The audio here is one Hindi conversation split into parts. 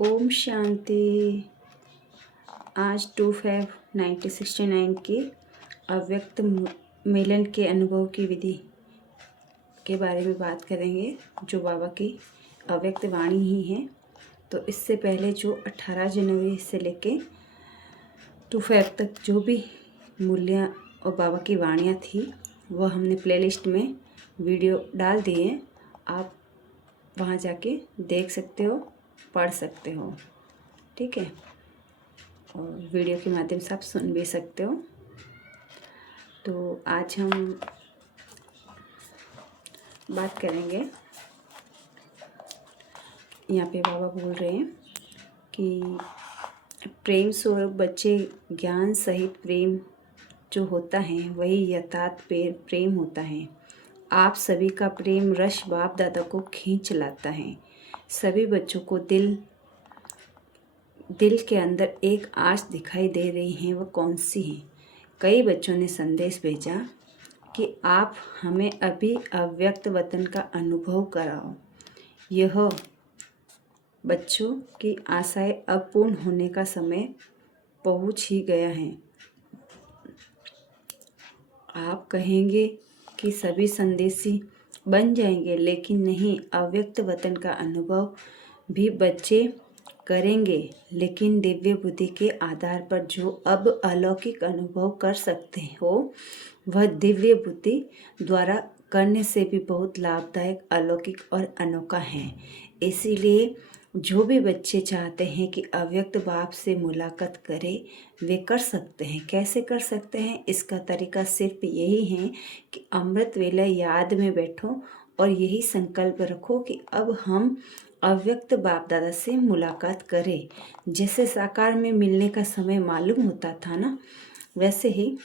ओम शांति। आज 2/5/1969 की अव्यक्त मिलन के अनुभव की विधि के बारे में बात करेंगे, जो बाबा की अव्यक्त वाणी ही है। तो इससे पहले जो 18 जनवरी से लेके 2/5 तक जो भी मूल्य और बाबा की वाणियाँ थी, वह हमने प्लेलिस्ट में वीडियो डाल दिए हैं। आप वहाँ जाके देख सकते हो, पढ़ सकते हो, ठीक है। और वीडियो के माध्यम से आप सुन भी सकते हो। तो आज हम बात करेंगे, यहाँ पे बाबा बोल रहे हैं कि प्रेम स्वरूप बच्चे ज्ञान सहित प्रेम जो होता है वही यथार्थ प्रेम होता है। आप सभी का प्रेम रस बाप दादा को खींच लाता है। सभी बच्चों को दिल के अंदर एक आस दिखाई दे रही है, वह कौन सी है? कई बच्चों ने संदेश भेजा कि आप हमें अभी अव्यक्त वतन का अनुभव कराओ। यह बच्चों की आशाएं अब पूर्ण होने का समय पहुंच ही गया है। आप कहेंगे कि सभी संदेशी बन जाएंगे, लेकिन नहीं, अव्यक्त वतन का अनुभव भी बच्चे करेंगे, लेकिन दिव्य बुद्धि के आधार पर। जो अब अलौकिक अनुभव कर सकते हो, वह दिव्य बुद्धि द्वारा करने से भी बहुत लाभदायक, अलौकिक और अनोखा है। इसीलिए जो भी बच्चे चाहते हैं कि अव्यक्त बाप से मुलाकात करें, वे कर सकते हैं। कैसे कर सकते हैं? इसका तरीका सिर्फ यही है कि अमृत वेला याद में बैठो और यही संकल्प रखो कि अब हम अव्यक्त बाप दादा से मुलाकात करें। जैसे साकार में मिलने का समय मालूम होता था ना, वैसे ही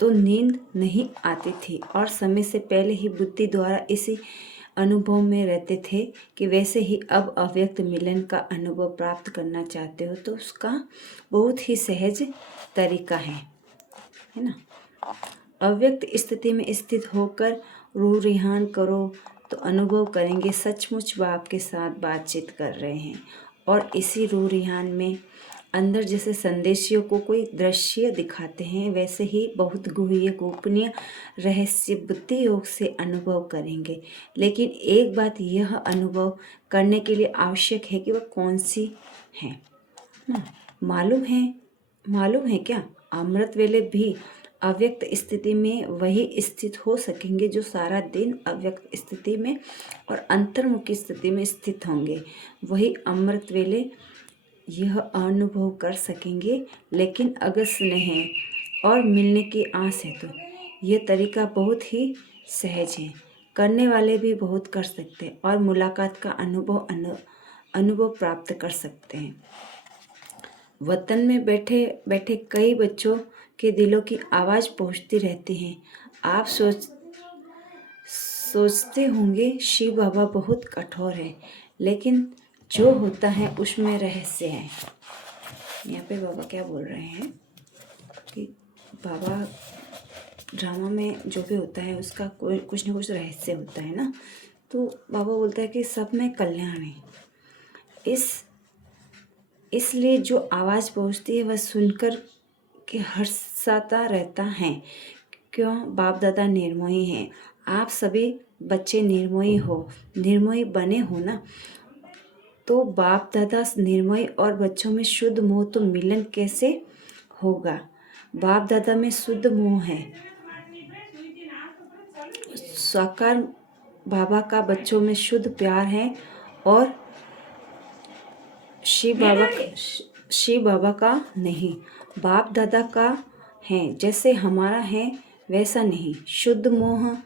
तो नींद नहीं आती थी और समय से पहले ही बुद्धि द्वारा इसी अनुभव में रहते थे कि वैसे ही अब अव्यक्त मिलन का अनुभव प्राप्त करना चाहते हो तो उसका बहुत ही सहज तरीका है ना। अव्यक्त स्थिति में स्थित होकर रूह रिहान करो तो अनुभव करेंगे सचमुच बाप के साथ बातचीत कर रहे हैं। और इसी रूह रिहान में अंदर जैसे संदेशियों को कोई दृश्य दिखाते हैं, वैसे ही बहुत गुह्य गोपनीय रहस्य बुद्धि योग से अनुभव करेंगे। लेकिन एक बात यह अनुभव करने के लिए आवश्यक है कि वह कौन सी है ना। मालूम है क्या? अमृत वेले भी अव्यक्त स्थिति में वही स्थित हो सकेंगे जो सारा दिन अव्यक्त स्थिति में और अंतर्मुखी स्थिति में स्थित होंगे। वही अमृत वेले यह अनुभव कर सकेंगे। लेकिन अगर स्नेह और मिलने की आस है तो यह तरीका बहुत ही सहज है, करने वाले भी बहुत कर सकते हैं और मुलाकात का अनुभव प्राप्त कर सकते हैं। वतन में बैठे बैठे कई बच्चों के दिलों की आवाज़ पहुंचती रहती है। आप सोचते होंगे शिव बाबा बहुत कठोर है, लेकिन जो होता है उसमें रहस्य है। यहाँ पे बाबा क्या बोल रहे हैं कि बाबा ड्रामा में जो भी होता है उसका कोई कुछ ना कुछ रहस्य होता है ना। तो बाबा बोलता है कि सब में कल्याण है। इसलिए जो आवाज़ पहुँचती है वह सुनकर के हर्षाता रहता है। क्यों? बाप दादा निर्मोही हैं। आप सभी बच्चे निर्मोही बने हो ना। तो बाप दादा निर्मोही और बच्चों में शुद्ध मोह, तो मिलन कैसे होगा? बाप दादा में शुद्ध मोह है। साकार बाबा का बच्चों में शुद्ध प्यार है और शिव बाबा का नहीं, बाप दादा का है। जैसे हमारा है वैसा नहीं। शुद्ध मोह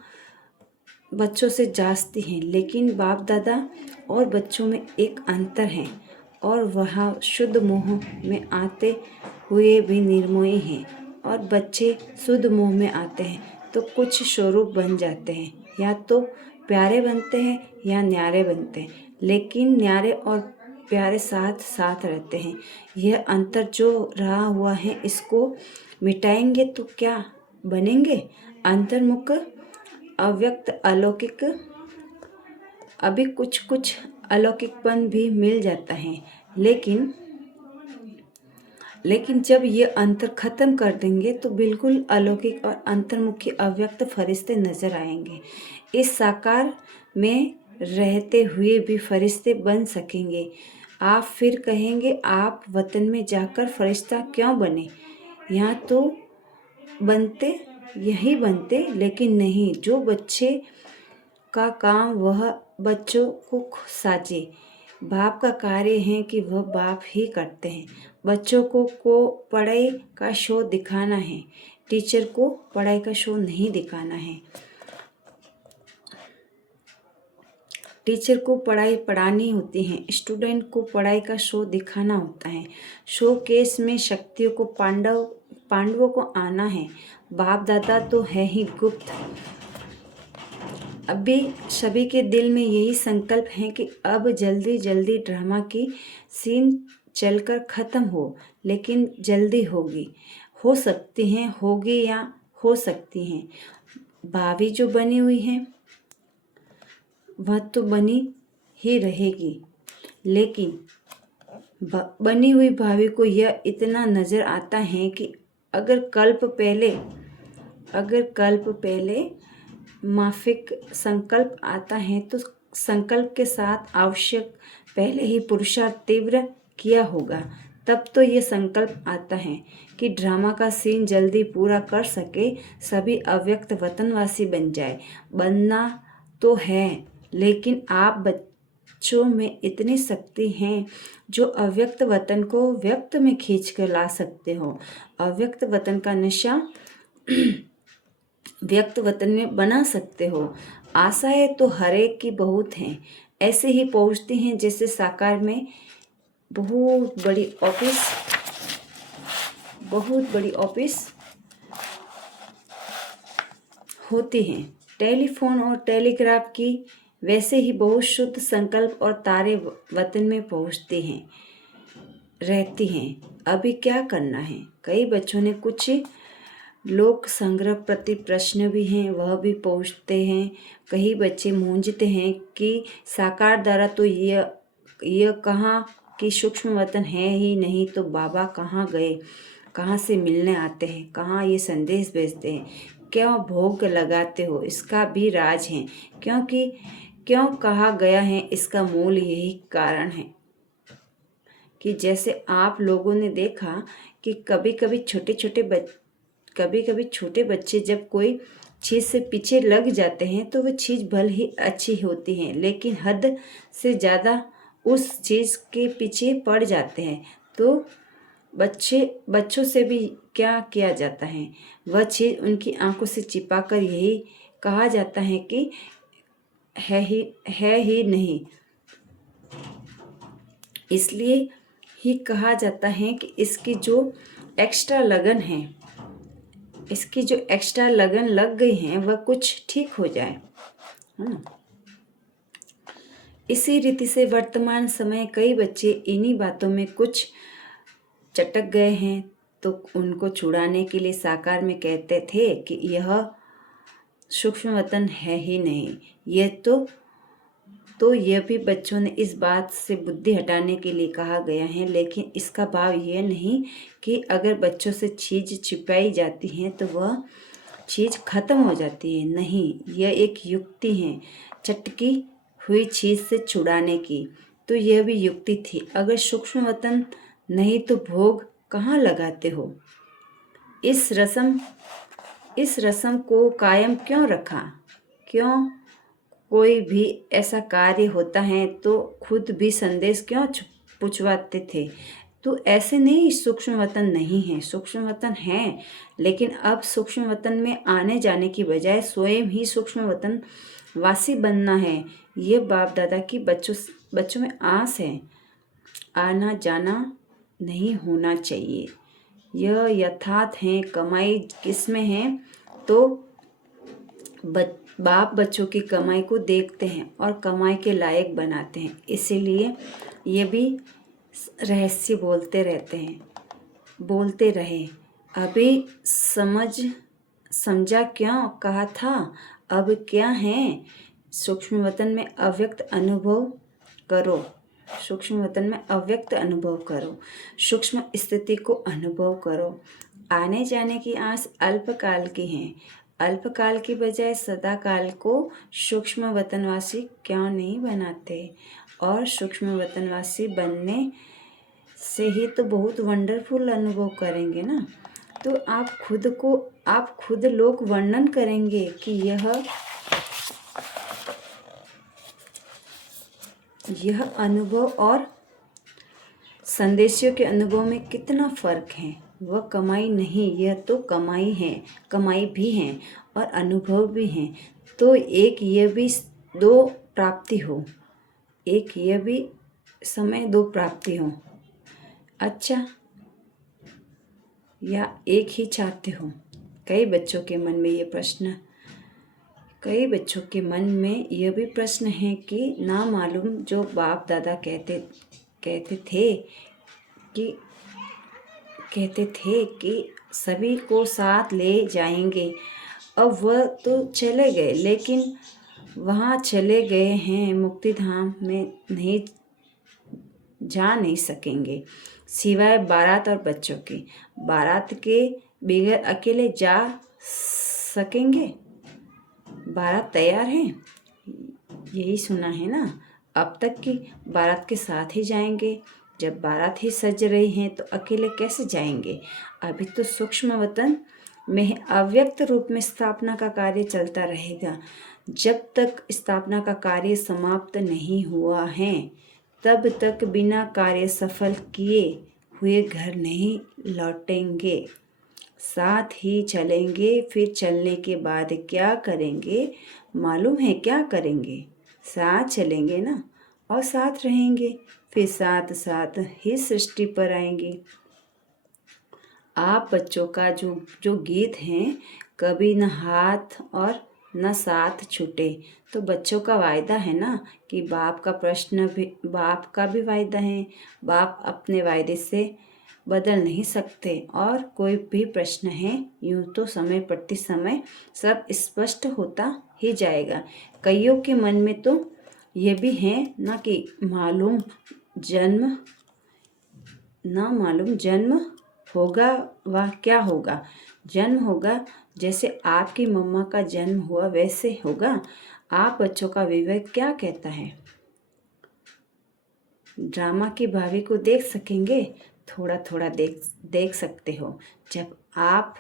बच्चों से जास्ती है, लेकिन बाप दादा और बच्चों में एक अंतर है और वह शुद्ध मोह में आते हुए भी निर्मोही हैं। और बच्चे शुद्ध मोह में आते हैं तो कुछ स्वरूप बन जाते हैं, या तो प्यारे बनते हैं या न्यारे बनते हैं। लेकिन न्यारे और प्यारे साथ साथ रहते हैं। यह अंतर जो रहा हुआ है, इसको मिटाएंगे तो क्या बनेंगे? अंतर्मुख, अव्यक्त, अलौकिक अभी कुछ कुछ अलौकिकपन भी मिल जाता है, लेकिन जब ये अंतर खत्म कर देंगे तो बिल्कुल अलौकिक और अंतर्मुखी अव्यक्त फरिश्ते नजर आएंगे। इस साकार में रहते हुए भी फरिश्ते बन सकेंगे। आप फिर कहेंगे आप वतन में जाकर फरिश्ता क्यों बने? यहाँ तो बनते यही बनते, लेकिन नहीं, जो बच्चे का काम वह बच्चों को साजे। बाप का कार्य है कि वह बाप ही करते हैं। बच्चों को पढ़ाई का शो दिखाना है, टीचर को पढ़ाई का शो नहीं दिखाना है। टीचर को पढ़ाई पढ़ानी होती है, स्टूडेंट को पढ़ाई का शो दिखाना होता है। शो केस में शक्तियों को पांडवों को आना है। बाप दादा तो है ही गुप्त। अभी सभी के दिल में यही संकल्प है कि अब जल्दी जल्दी ड्रामा की सीन चलकर ख़त्म हो, लेकिन जल्दी होगी, हो सकती हैं, होगी या हो सकती हैं। भाभी जो बनी हुई है वह तो बनी ही रहेगी, लेकिन बनी हुई भाभी को यह इतना नज़र आता है कि अगर कल्प पहले माफिक संकल्प आता है तो संकल्प के साथ आवश्यक पहले ही पुरुषार्थ तीव्र किया होगा। तब तो ये संकल्प आता है कि ड्रामा का सीन जल्दी पूरा कर सके, सभी अव्यक्त वतनवासी बन जाए। बनना तो है, लेकिन आप बच्चों में इतनी शक्ति है जो अव्यक्त वतन को व्यक्त में खींच कर ला सकते हो। अव्यक्त वतन का नशा व्यक्त वतन में बना सकते हो। आशाएं तो हरेक की बहुत हैं, ऐसे ही पहुंचती हैं जैसे साकार में बहुत बड़ी ऑफिस होती हैं। टेलीफोन और टेलीग्राफ की वैसे ही बहुत शुद्ध संकल्प और तारे वतन में पहुंचते हैं रहती हैं। अभी क्या करना है? कई बच्चों ने कुछ लोक संग्रह प्रति प्रश्न भी हैं, वह भी पूछते हैं। कई बच्चे मूंझते हैं कि साकार द्वारा तो यह कहाँ कि सूक्ष्म वतन है ही नहीं, तो बाबा कहाँ गए, कहाँ से मिलने आते हैं, कहाँ ये संदेश भेजते हैं, क्यों भोग लगाते हो, इसका भी राज है। क्यों कहा गया है, इसका मूल यही कारण है कि जैसे आप लोगों ने देखा कि कभी कभी छोटे बच्चे जब कोई चीज़ से पीछे लग जाते हैं तो वह चीज़ भले ही अच्छी होती है, लेकिन हद से ज़्यादा उस चीज़ के पीछे पड़ जाते हैं तो बच्चों से भी क्या किया जाता है, वह चीज़ उनकी आंखों से छिपाकर यही कहा जाता है कि है ही नहीं। इसलिए ही कहा जाता है कि इसकी जो एक्स्ट्रा लगन लग गई है वह कुछ ठीक हो जाए। इसी रीति से वर्तमान समय कई बच्चे इन्हीं बातों में कुछ चटक गए हैं तो उनको छुड़ाने के लिए साकार में कहते थे कि यह सूक्ष्म वतन है ही नहीं। यह तो यह भी बच्चों ने इस बात से बुद्धि हटाने के लिए कहा गया है, लेकिन इसका भाव यह नहीं कि अगर बच्चों से चीज़ छिपाई जाती है तो वह चीज़ खत्म हो जाती है। नहीं, यह एक युक्ति है चटकी हुई चीज़ से छुड़ाने की। तो यह भी युक्ति थी। अगर सूक्ष्म वतन नहीं तो भोग कहाँ लगाते हो? इस रस्म को कायम क्यों रखा? क्यों कोई भी ऐसा कार्य होता है तो खुद भी संदेश क्यों पूछवाते थे? तो ऐसे नहीं, सूक्ष्म वतन नहीं है, सूक्ष्म वतन है, लेकिन अब सूक्ष्म वतन में आने जाने की बजाय स्वयं ही सूक्ष्म वतन वासी बनना है। ये बाप दादा की बच्चों में आस है। आना जाना नहीं होना चाहिए। यह यथार्थ है। कमाई किसमें है तो बाप बच्चों की कमाई को देखते हैं और कमाई के लायक बनाते हैं। इसीलिए ये भी रहस्य बोलते रहे। अभी समझा क्यों कहा था? अब क्या है सूक्ष्म वतन में अव्यक्त अनुभव करो। सूक्ष्म वतन में अव्यक्त अनुभव करो। सूक्ष्म स्थिति को अनुभव करो। आने जाने की आस अल्पकाल की है। अल्पकाल की बजाय सदाकाल को सूक्ष्म वतनवासी क्यों नहीं बनाते? और सूक्ष्म वतनवासी बनने से ही तो बहुत वंडरफुल अनुभव करेंगे ना। तो आप खुद लोग वर्णन करेंगे कि यह अनुभव और संदेशियों के अनुभव में कितना फर्क है। वह कमाई नहीं, यह तो कमाई है, कमाई भी है और अनुभव भी है। तो एक यह भी दो प्राप्ति हो, एक यह भी समय दो प्राप्ति हो। अच्छा, या एक ही चाहते हो? कई बच्चों के मन में यह भी प्रश्न है कि ना मालूम जो बाप दादा कहते थे कि सभी को साथ ले जाएंगे, अब वह तो चले गए, लेकिन वहाँ चले गए हैं मुक्तिधाम में जा नहीं सकेंगे सिवाय बारात और बच्चों के। बारात के बगैर अकेले जा सकेंगे? बारात तैयार है, यही सुना है ना अब तक कि बारात के साथ ही जाएंगे। जब बारात ही सज रही है तो अकेले कैसे जाएंगे? अभी तो सूक्ष्म वतन में अव्यक्त रूप में स्थापना का कार्य चलता रहेगा। जब तक स्थापना का कार्य समाप्त नहीं हुआ है तब तक बिना कार्य सफल किए हुए घर नहीं लौटेंगे। साथ ही चलेंगे, फिर चलने के बाद क्या करेंगे मालूम है? क्या करेंगे? साथ चलेंगे ना और साथ रहेंगे, फिर साथ साथ ही सृष्टि पर आएंगे। आप बच्चों का जो गीत है, कभी न हाथ और न साथ छूटे, तो बच्चों का वायदा है ना कि बाप का भी वायदा है। बाप अपने वायदे से बदल नहीं सकते। और कोई भी प्रश्न है, यूं तो समय प्रति समय सब स्पष्ट होता ही जाएगा। कईयों के मन में तो ये भी है ना कि मालूम जन्म होगा व क्या होगा। जन्म होगा जैसे आपकी मम्मा का जन्म हुआ वैसे होगा। आप बच्चों का विवेक क्या कहता है? ड्रामा की भाभी को देख सकेंगे? थोड़ा थोड़ा देख सकते हो। जब आप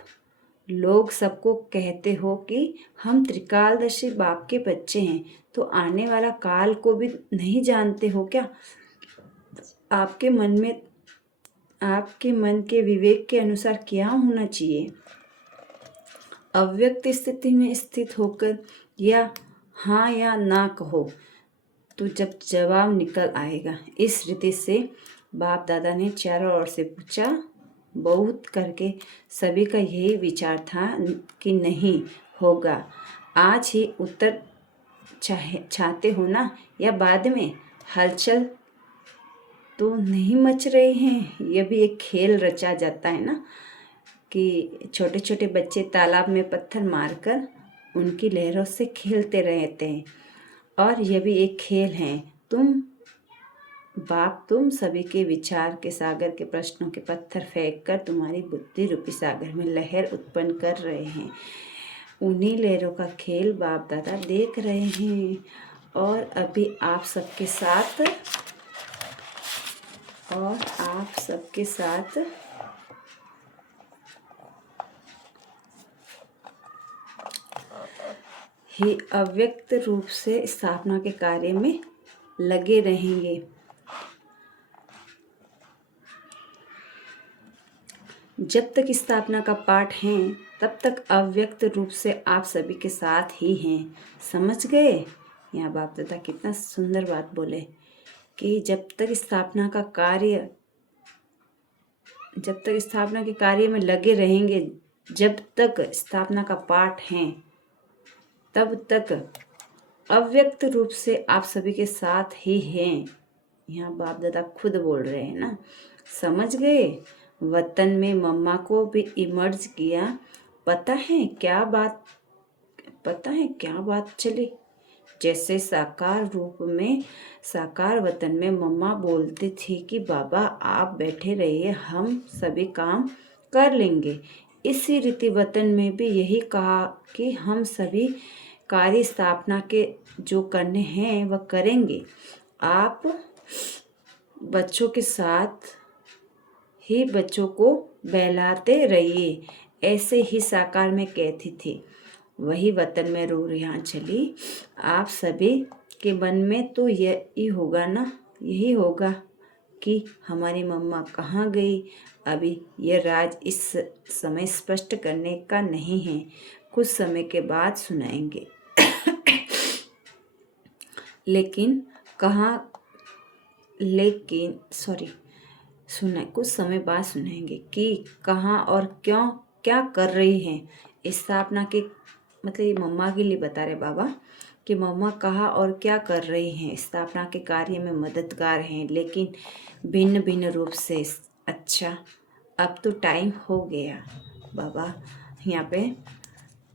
लोग सबको कहते हो कि हम त्रिकालदर्शी बाप के बच्चे हैं, तो आने वाला काल को भी नहीं जानते हो क्या? आपके मन के विवेक के अनुसार क्या होना चाहिए? अव्यक्त स्थिति में स्थित होकर या हाँ या ना कहो तो जब जवाब निकल आएगा। इस रीति से बाप दादा ने चारों ओर से पूछा, बहुत करके सभी का यही विचार था कि नहीं होगा। आज ही उत्तर चाहते हो ना या बाद में? हलचल तो नहीं मच रही हैं। यह भी एक खेल रचा जाता है ना कि छोटे छोटे बच्चे तालाब में पत्थर मारकर उनकी लहरों से खेलते रहते हैं। और यह भी एक खेल है। तुम सभी के विचार के सागर के प्रश्नों के पत्थर फेंक कर तुम्हारी बुद्धि रूपी सागर में लहर उत्पन्न कर रहे हैं। उन्हीं लहरों का खेल बाप दादा देख रहे हैं। और अभी आप सबके साथ ही अव्यक्त रूप से स्थापना के कार्य में लगे रहेंगे। जब तक स्थापना का पाठ है तब तक अव्यक्त रूप से आप सभी के साथ ही हैं। समझ गए? यहाँ बाप दादा कितना सुंदर बात बोले कि जब तक स्थापना के कार्य में लगे रहेंगे, जब तक स्थापना का पाठ है तब तक अव्यक्त रूप से आप सभी के साथ ही हैं। यहाँ बाप दादा खुद बोल रहे हैं ना। समझ गए? वतन में मम्मा को भी इमर्ज किया। पता है क्या बात चली? जैसे साकार वतन में मम्मा बोलती थी कि बाबा आप बैठे रहिए, हम सभी काम कर लेंगे। इसी रीति वतन में भी यही कहा कि हम सभी कार्य स्थापना के जो करने हैं वह करेंगे। आप बच्चों के साथ ही बच्चों को बहलाते रहिए, ऐसे ही साकार में कहती थी। वही वतन में रो यहाँ चली। आप सभी के मन में तो यही होगा ना, यही होगा कि हमारी मम्मा कहाँ गई। अभी यह राज इस समय स्पष्ट करने का नहीं है, कुछ समय के बाद सुनाएंगे। कुछ समय बाद सुनाएंगे कि कहाँ और क्यों क्या कर रही हैं। स्थापना के मतलब ये मम्मा के लिए बता रहे बाबा कि मम्मा कहाँ और क्या कर रही हैं। स्थापना के कार्य में मददगार हैं, लेकिन भिन्न भिन्न रूप से। अच्छा, अब तो टाइम हो गया। बाबा यहाँ पे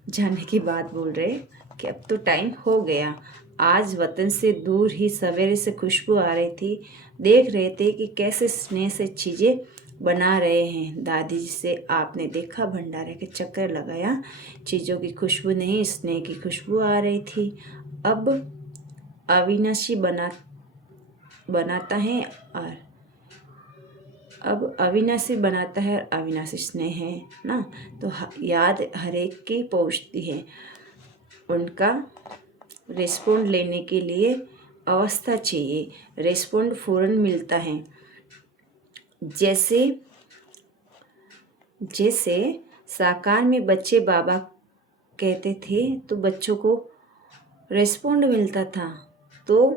जाने की बात बोल रहे कि अब तो टाइम हो गया। आज वतन से दूर ही सवेरे से खुशबू आ रही थी। देख रहे थे कि कैसे स्नेह से चीज़ें बना रहे हैं। दादी जी से आपने देखा, भंडारे के चक्कर लगाया। चीज़ों की खुशबू नहीं, स्नेह की खुशबू आ रही थी। अब अविनाशी बनाता है और अविनाशी स्नेह है ना। तो याद हर एक की पहुँचती है। उनका रिस्पॉन्ड लेने के लिए अवस्था चाहिए, रिस्पॉन्ड फौरन मिलता है। जैसे साकार में बच्चे बाबा कहते थे तो बच्चों को रिस्पॉन्ड मिलता था, तो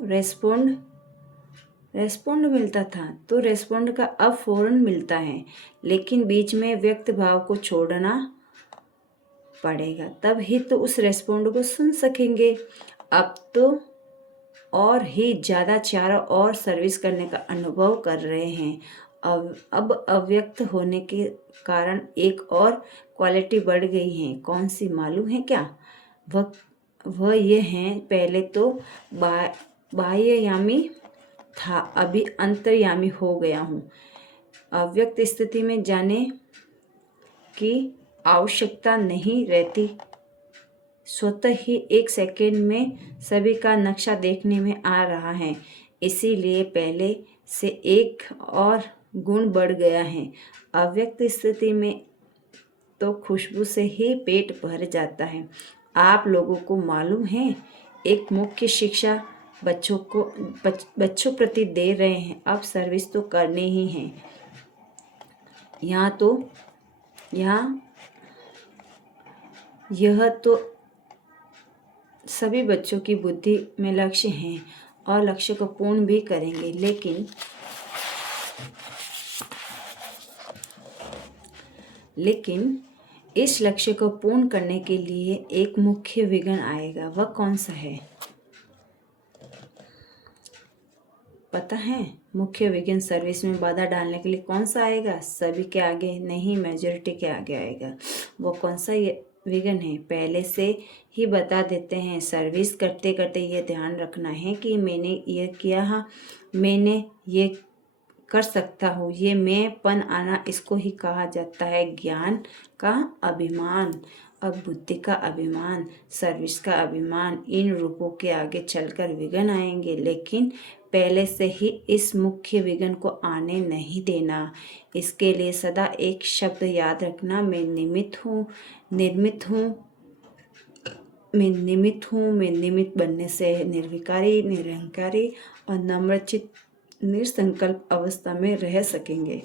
रिस्पॉन्ड का अब फौरन मिलता है। लेकिन बीच में व्यक्त भाव को छोड़ना पड़ेगा, तब ही तो उस रिस्पॉन्ड को सुन सकेंगे। अब तो और ही ज़्यादा चारों ओर सर्विस करने का अनुभव कर रहे हैं। अब अव्यक्त होने के कारण एक और क्वालिटी बढ़ गई है। कौन सी मालूम है क्या? वह ये है, पहले तो बाह्ययामी था, अभी अंतर्यामी हो गया हूँ। अव्यक्त स्थिति में जाने की आवश्यकता नहीं रहती, स्वतः ही एक सेकंड में सभी का नक्शा देखने में आ रहा है। इसीलिए पहले से एक और गुण बढ़ गया है। अव्यक्त स्थिति में तो खुशबू से ही पेट भर जाता है। आप लोगों को मालूम है, एक मुख्य शिक्षा बच्चों प्रति दे रहे हैं। अब सर्विस तो करनी ही है। यह तो सभी बच्चों की बुद्धि में लक्ष्य हैं और लक्ष्य को पूर्ण भी करेंगे, लेकिन इस लक्ष्य को पूर्ण करने के लिए एक मुख्य विघ्न आएगा। वह कौन सा है पता है? मुख्य विघ्न सर्विस में बाधा डालने के लिए कौन सा आएगा? सभी के आगे नहीं, मेजॉरिटी के आगे आएगा। वो कौन सा विघ्न है? पहले से ही बता देते हैं। सर्विस करते करते ये ध्यान रखना है कि मैंने ये किया है, मैंने ये कर सकता हूँ। ये मैंपन आना, इसको ही कहा जाता है ज्ञान का अभिमान और बुद्धि का अभिमान, सर्विस का अभिमान। इन रूपों के आगे चलकर विघ्न आएंगे, लेकिन पहले से ही इस मुख्य विघ्न को आने नहीं देना। इसके लिए सदा एक शब्द याद रखना, मैं निमित्त हूँ। मैं निमित्त बनने से निर्विकारी, निरहंकारी और नम्रचित निसंकल्प अवस्था में रह सकेंगे।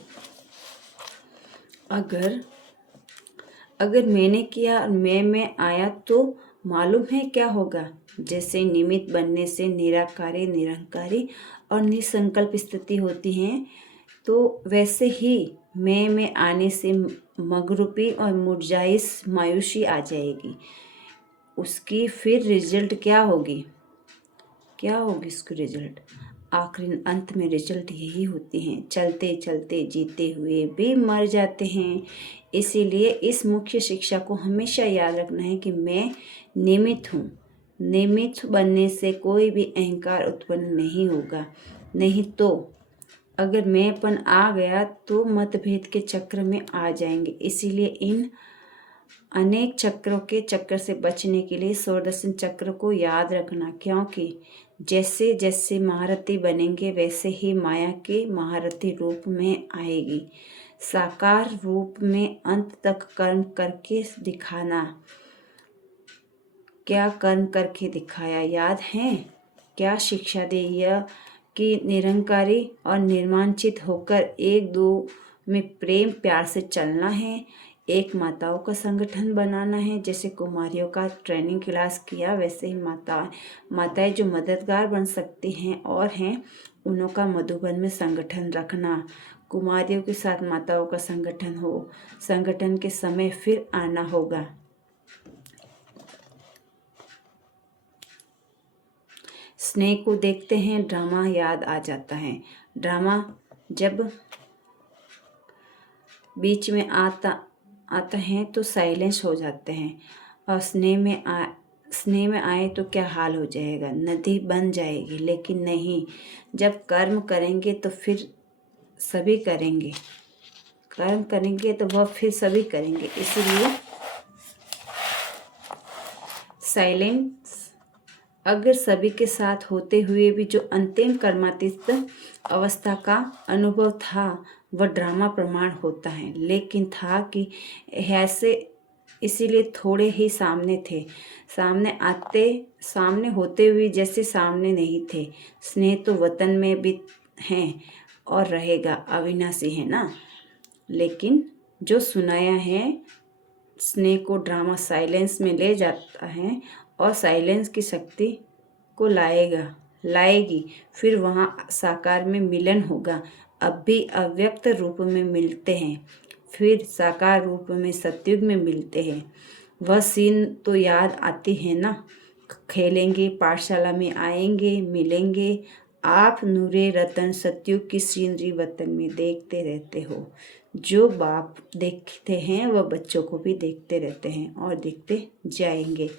अगर मैंने किया और मैं आया तो मालूम है क्या होगा? जैसे निमित्त बनने से निराकारी, निरहंकारी और निसंकल्प स्थिति होती है, तो वैसे ही मैं आने से मगरूपी और मुरझाइश मायूसी आ जाएगी। उसकी फिर रिजल्ट क्या होगी उसकी रिजल्ट? आखिर अंत में रिजल्ट यही होती हैं, चलते चलते जीते हुए भी मर जाते हैं। इसीलिए इस मुख्य शिक्षा को हमेशा याद रखना है कि मैं निमित्त हूँ, निमित्त बनने से कोई भी अहंकार उत्पन्न नहीं होगा। नहीं तो अगर मैंपन आ गया तो मतभेद के चक्र में आ जाएंगे। इसीलिए इन अनेक चक्रों के चक्कर से बचने के लिए स्वरदर्शन चक्र को याद रखना, क्योंकि जैसे जैसे महारथी बनेंगे वैसे ही माया के महारथी रूप में आएगी। साकार रूप में अंत तक कर्म करके दिखाना। क्या कर्म करके दिखाया याद है? क्या शिक्षा दी? यह कि निरंकारी और निर्मांचित होकर एक दो में प्रेम प्यार से चलना है। एक माताओं का संगठन बनाना है। जैसे कुमारियों का ट्रेनिंग क्लास किया, वैसे ही माताएं जो मददगार बन सकती हैं और हैं, उन्हों का मधुबन में संगठन रखना। कुमारियों के साथ माताओं का संगठन हो। संगठन के समय फिर आना होगा। स्नेह को देखते हैं, ड्रामा याद आ जाता है। ड्रामा जब बीच में आता है तो साइलेंस हो जाते हैं, और स्नेह में आए तो क्या हाल हो जाएगा, नदी बन जाएगी। लेकिन नहीं, जब कर्म करेंगे तो फिर सभी करेंगे। कर्म करेंगे तो वह फिर सभी करेंगे। इसलिए साइलेंस अगर सभी के साथ होते हुए भी जो अंतिम कर्मातीत अवस्था का अनुभव था, वह ड्रामा प्रमाण होता है। लेकिन था कि ऐसे इसीलिए थोड़े ही सामने थे। सामने होते हुए जैसे सामने नहीं थे। स्नेह तो वतन में भी है और रहेगा, अविनाशी है ना। लेकिन जो सुनाया है, स्नेह को ड्रामा साइलेंस में ले जाता है और साइलेंस की शक्ति को लाएगी। फिर वहाँ साकार में मिलन होगा। अब भी अव्यक्त रूप में मिलते हैं, फिर साकार रूप में सतयुग में मिलते हैं। वह सीन तो याद आती है ना। खेलेंगे, पाठशाला में आएंगे, मिलेंगे। आप नूरे रतन सतयुग की सीनरी वतन में देखते रहते हो। जो बाप देखते हैं वह बच्चों को भी देखते रहते हैं और देखते जाएंगे।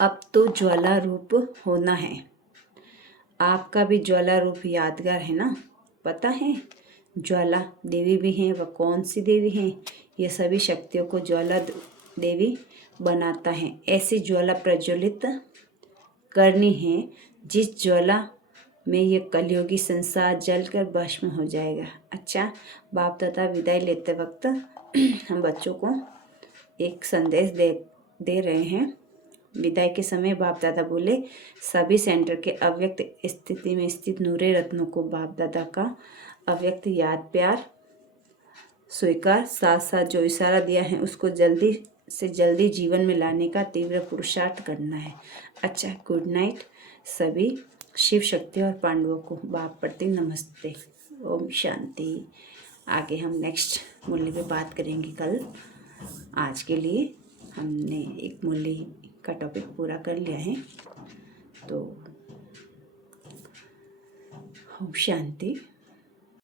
अब तो ज्वाला रूप होना है। आपका भी ज्वाला रूप यादगार है ना। पता है ज्वाला देवी भी हैं, वह कौन सी देवी हैं? ये सभी शक्तियों को ज्वाला देवी बनाता है। ऐसी ज्वाला प्रज्वलित करनी है जिस ज्वाला में ये कलयुगी संसार जलकर भस्म हो जाएगा। अच्छा, बाप दादा विदाई लेते वक्त हम बच्चों को एक संदेश दे रहे हैं। विदाई के समय बाप दादा बोले, सभी सेंटर के अव्यक्त स्थिति में स्थित नूरे रत्नों को बाप दादा का अव्यक्त याद प्यार स्वीकार, साथ साथ जो इशारा दिया है उसको जल्दी से जल्दी जीवन में लाने का तीव्र पुरुषार्थ करना है। अच्छा, गुड नाइट सभी। शिव शक्ति और पांडवों को बाप प्रति नमस्ते। ओम शांति। आगे हम नेक्स्ट मूल्य पे बात करेंगे कल। आज के लिए हमने एक मूल्य का टॉपिक पूरा कर लिया है। तो ओम शांति।